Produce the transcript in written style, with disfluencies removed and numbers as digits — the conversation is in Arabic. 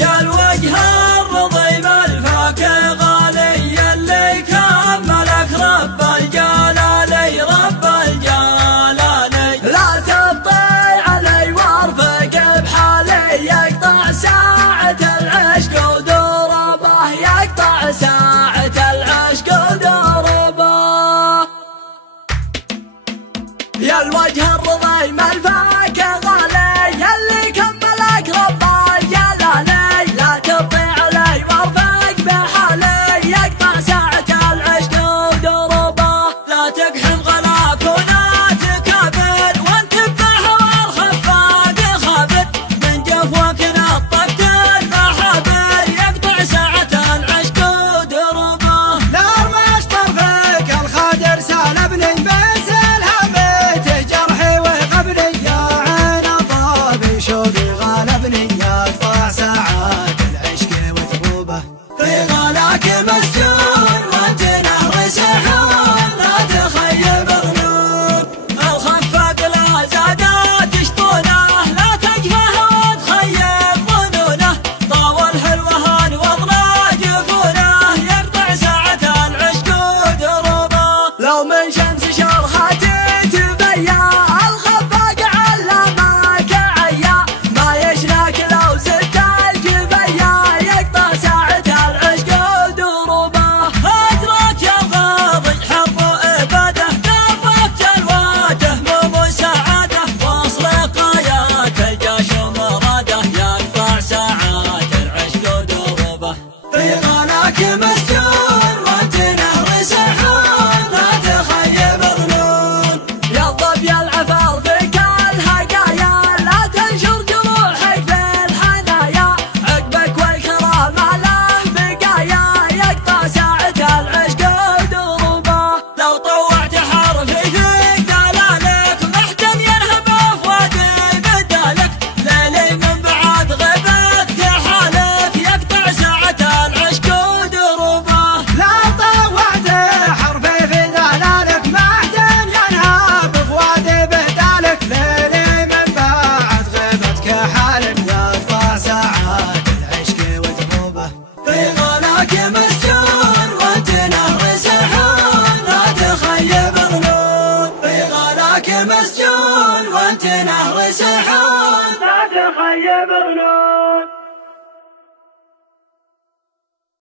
يا الوجه الرضيم الفاكر غالي اللي كملك رب الجلالي رب الجلالي. لا تبطي علي وارفق بحالي يقطع ساعة العشق ودربه يقطع ساعة العشق ودربه. يا الوجه الرضيم الفاكر غالي اللي كملك رب الجلالي. لا تبطي علي وارفق بحالي يقطع ساعة العشق ودربه. لا تقحم غلاك ولا تكابر وانتبه والخفاق خابر من جفوك نطقت المحابر يقطع ساعة العشق ودربه. نار مش طرفك الخادر سالبني بس الهمته جرحي وقبلي يا عين الضابي شوقي غالبني يقطع ساعات العشق وتروبه. في غلاك مسجون وانت نهر سحون لا تخيب ظنون. الخفاق لا زادت شطونه لا تجفه وتخيب ظنونه. طاول حلوهان واضنا جفونه يقطع ساعة العشق ودربه. لو من شمس شرحتي تبين الخفاق علمك عيا ما يشناك لو زدت الجبيا يقطع ساعة العشق ودربه. هجرك يا الغاضي حب وإباده دربك جلواته هموم وسعاده واصل قايات الجيش ومراده يقطع ساعات العشق ودربه. في غلاك مسجون وانت نهر سحون لا تخيب ظنون. يا الظبي العفار فيك الهقايا لا تنشر جروحك في الحنايا عقبك والكرام له بقايا يقطع ساعة العشق ودربه. لو طوعت حرفي فيك دلالك محتم ينهب افوادي بدالك ليلي من بعد غيبتك حالك يقطع ساعة العشق ودربه. لا طوعت حرفي في دلالك معدن ينهب بفوادي بهدالك ليلي من بعد غيبتك حال يقطع ساعات العشق وتروبه. في غلاك مسجون وانت نهر سحون لا تخيب ظنون. في غلاك مسجون وانت نهر سحون لا تخيب ظنون.